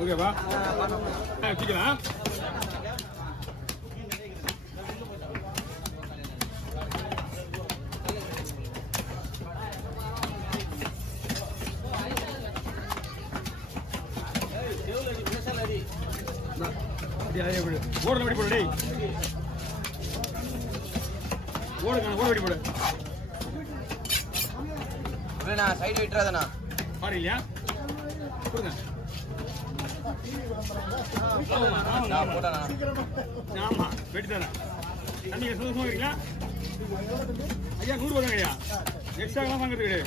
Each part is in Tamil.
ஓகேவா வச்சுக்கலாம். ஓடுற வடி போடு. டேய் ஓடுங்க, ஓட வடி போடு. நான் சைடு விட்டுறாதண்ணா. பாரு இல்லையா கொடுங்க. போட்டாண்ணா. ஆமா வெட்டி தரேன். தண்ணி சுத்தமாக இருக்கீங்களா ஐயா? 100 ரூபாய் ஐயா, எக்ஸ்ட்ராலாம் வாங்குறது கிடையாது.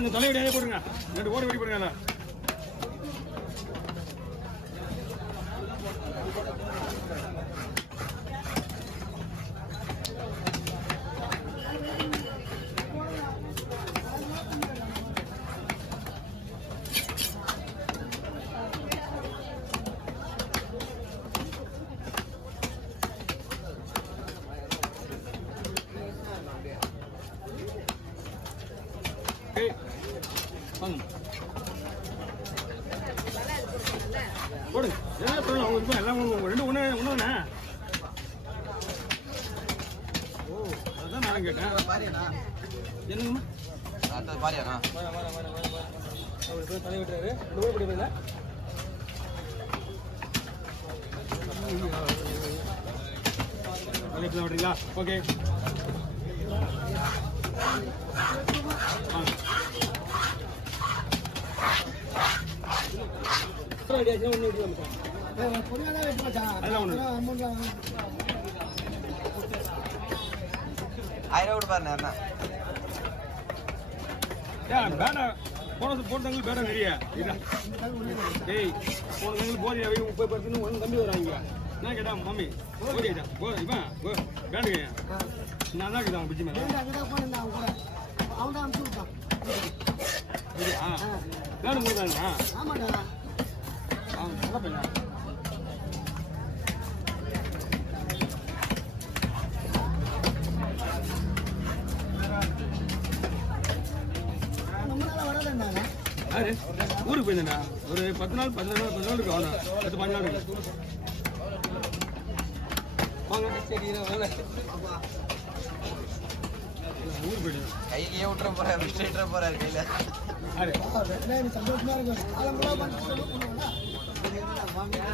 இந்த தலைவடியாவே போடுங்க, 2 ஓடி வெடி போடுங்க. போடுங்க எல்லாம் 2 ஒண்ணு. ஓ அதான் நான் கேட்டேன். என்னங்கம்மா பாரியாண்ணா தலை விட்டுறாரு. விட்டுறீங்களா? ஓகே போட்டவங்களுக்கு பேட நிறைய டேய் போனவங்களுக்கு போதியா 30% ஒன்று தம்பி வராங்க. என்ன கேட்டா மம்மி போதியா பேண்டுங்க நான் தான் கேட்டான் பிஜி மேலே பேடு போதாங்கண்ணா. நல்ல பையனா ஊருக்கு போயிருந்தேண்ணா. ஒரு 10 நாள் 15 நாள் இருக்கு. அவனா 10-15 நாள் இருக்கு. வாங்க ஊருக்கு போயிட்டு கையிலேயே விட்டுற போறாரு கையில. சந்தோஷமா இருக்கும்.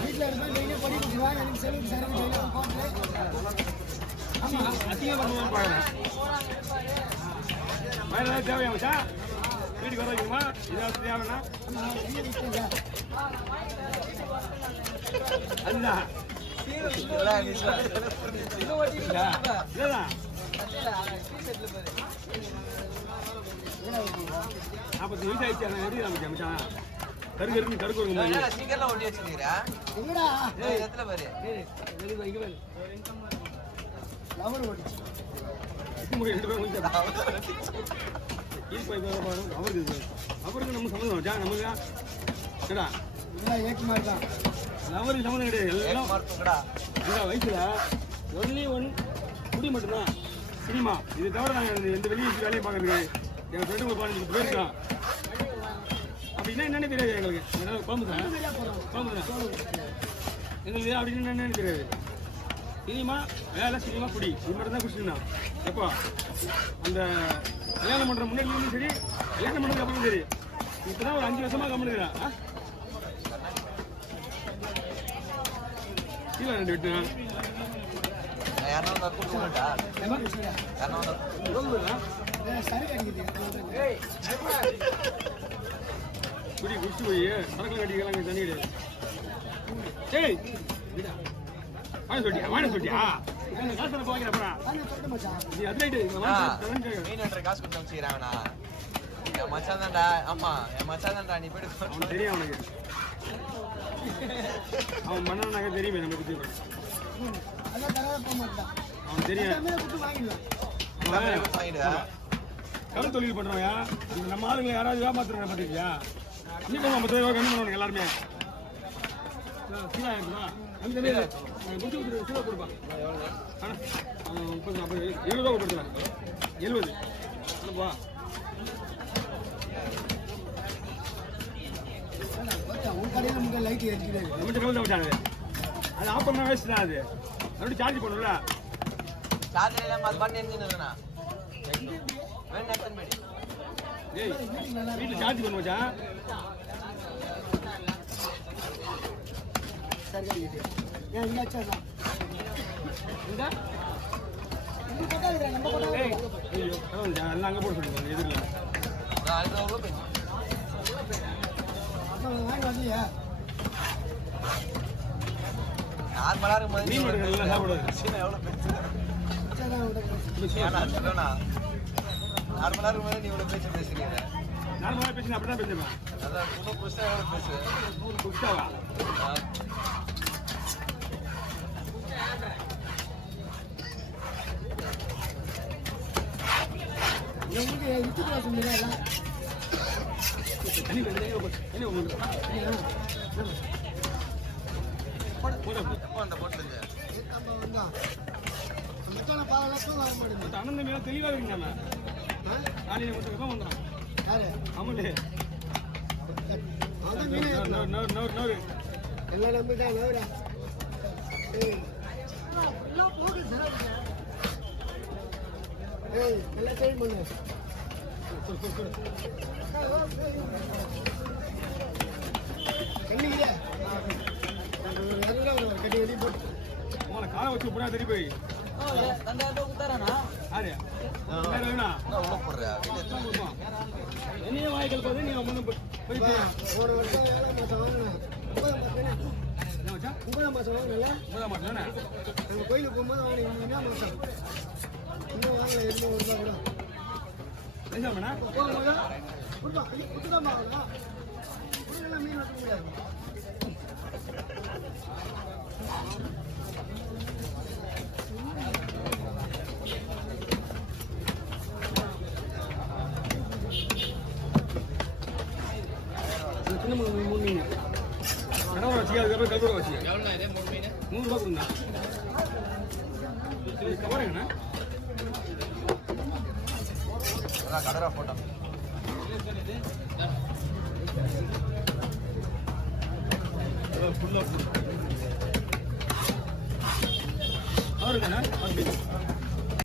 வீட்டுல அசிங்கம் பண்ணுவான்னு பாக்குறேன். தேவையா வீட்டுக்கு வர வைக்கணுமா? இதாவது தேவைன்னா அதுதான் 40 வயசு ஆயிடுச்சு. எப்படி அமைச்சான் கருக்கு ஸ்டிக்கர்லாம் ஒட்டி வச்சிருக்கீங்களா? இடத்துல பாரு அவருக்கு நம்ம சம்மந்தம் வச்சா நமக்கு அவருக்கு சம்மந்தம் கிடையாது. எல்லாம் வயசுல ஒன்லி ஒன் குடி மட்டும்தான் சினிமா. இது தவிர நாங்கள் எந்த வெளியே வேலையை பார்க்கறதுக்கு எங்கள் ஃப்ரெண்டு 15 போயிருக்கோம். அப்படின்னா என்னன்னு தெரியாது எங்களுக்கு. குழம்பு தான் எங்களுக்கு அப்படின்னு என்னன்னு தெரியாது. சினிமா வேலை, சினிமா குடி, இது மட்டும் தான் குடிச்சுருந்தோம். எப்போ அந்த கல்யாணம் பண்ணுற முன்னாடி சரி, கல்யாணம் பண்ணுறதுக்கு அப்புறம் சரி. இப்போதான் ஒரு 5 வருஷமாக கம்முனுக்குறேன். கீழே 2 விட்டுறேன். குடி குடிச்சு போய் சரக்கு கட்டிக்கலாம் தண்ணி கிடையாது. சரி வாங்க சொல்லிட்டியா காசு வாங்கிறப்பா நீ அதுல காசு கொடுத்து வச்சுக்கிறாங்கண்ணா. என் மச்சான் தான்டா. ஆமா என் மச்சான் தான்டா. நீ போயிட்டு அவன் தெரியும். அவனுக்கு அவன் பண்ணனாக்க தெரியுமே நம்ம பத்தி. அவன் தெரியும். கடை தொழில் பண்றவயா நம்ம ஆளுங்களை யாராவது ஏமாத்துறாங்க பாத்தீங்களா? இன்னைக்கு 50,000 கம்மி பண்ணுவாங்க எல்லாருமே. சீலா இருக்குதா அந்த மாதிரி முடிச்சு கொடுத்துரு சீலா கொடுப்பா ஆனால் 30 40 70 ரூபா கொடுத்துருவேன் 70 இல்லைப்பா உன் கடையில் நமக்கு லைட் ஏற்றிக்கிறது நம்மகிட்ட கலந்து விட்டாங்க அது ஆஃப் பண்ண வேஸ்ட் தான் அது மறுபடியும் சார்ஜ் பண்ணும்ல சார்ஜ் இல்லாம அது பண்ணி இருந்துச்சுன்னா வேணும் எத்தனை பேடி ஏய் வீட்டில் சார்ஜ் பண்ண வச்சா சரி ஏன் இல்லாச்சா இந்த இந்த பக்கம் இருக்கிற நம்ம பக்கம் ஏய் ஐயோ கலந்து எல்லாம் அங்கே போட சொல்லுங்க எதிரில் நான் 500 ரூபாய் பேசி வாங்கி வரலையா நார்மலா இருக்கும் மீன் எடுக்க நல்லா சாப்பிடுவாரு சீனா எவ்வளவு பேச்சு சரி ஏன்னா சொல்லணா நார்மலா இருக்கும்போது நீ இவ்வளவு பேச்சு பேசுறீங்க நார்மலாக பேசி அப்படி தான் பேசுவேன் அதான் ரொம்ப புதுசா எவ்வளவு பேசு புஷ்டாவா உங்களுக்கு வித்துக்குள்ள சொன்னீங்க எல்லாம் தண்ணி தண்ணி உங்களுக்கு போட எப்போ அந்த போட்டுருங்க நம்ம வந்தா மச்சான பாலலாம் வர மாட்டேங்குது அண்ணன் மேலே தெளிவாக இருக்குங்க நம்ம காலையில் மட்டும் வந்துடும் யாரு ஆமாண்டே அதான் மீன் நோரு எல்லாம் நம்பிட்டா நவரா ஏய் எல்லாம் போகுது சார் ஏய் எல்லாம் ட்ரை பண்ணு கண்ணிக்கிற கட்டி வெளியே போட்டு உங்களை காலை வச்சு போனா தெரிய போய் ஆறு வேணா உள்ள போடுறியா வீட்டு எத்தனை கொடுப்பான் என்னையே வாய்க்கல் பார்த்து நீ ஒன்று போய் போன வருஷம் 7ஆம் மாதம் வாங்கினேன் 9ஆம் மாதம் வாங்கினல 9ஆம் மாதம் தானே நாங்கள் கோயிலுக்கு போகும்போது வாங்கினீங்க 2ஆம் மாதம் இன்னும் வாங்கல இன்னும் 1 ரூபா கூட பேசாமண்ணா போகும்போது கொடுப்பா கொடுத்துதான் வாங்கலாம் கொடுக்கலாம் மீன் வைக்க முடியாது சின்ன மூணு மீன் கடவுளை வச்சு அதுக்கப்புறம் கல்வரை வச்சு 100 ரூபா கொடுங்க கவருங்கண்ணா அதான் கடரா போட்டோம் ஃபுல்லாக அவருங்கண்ணா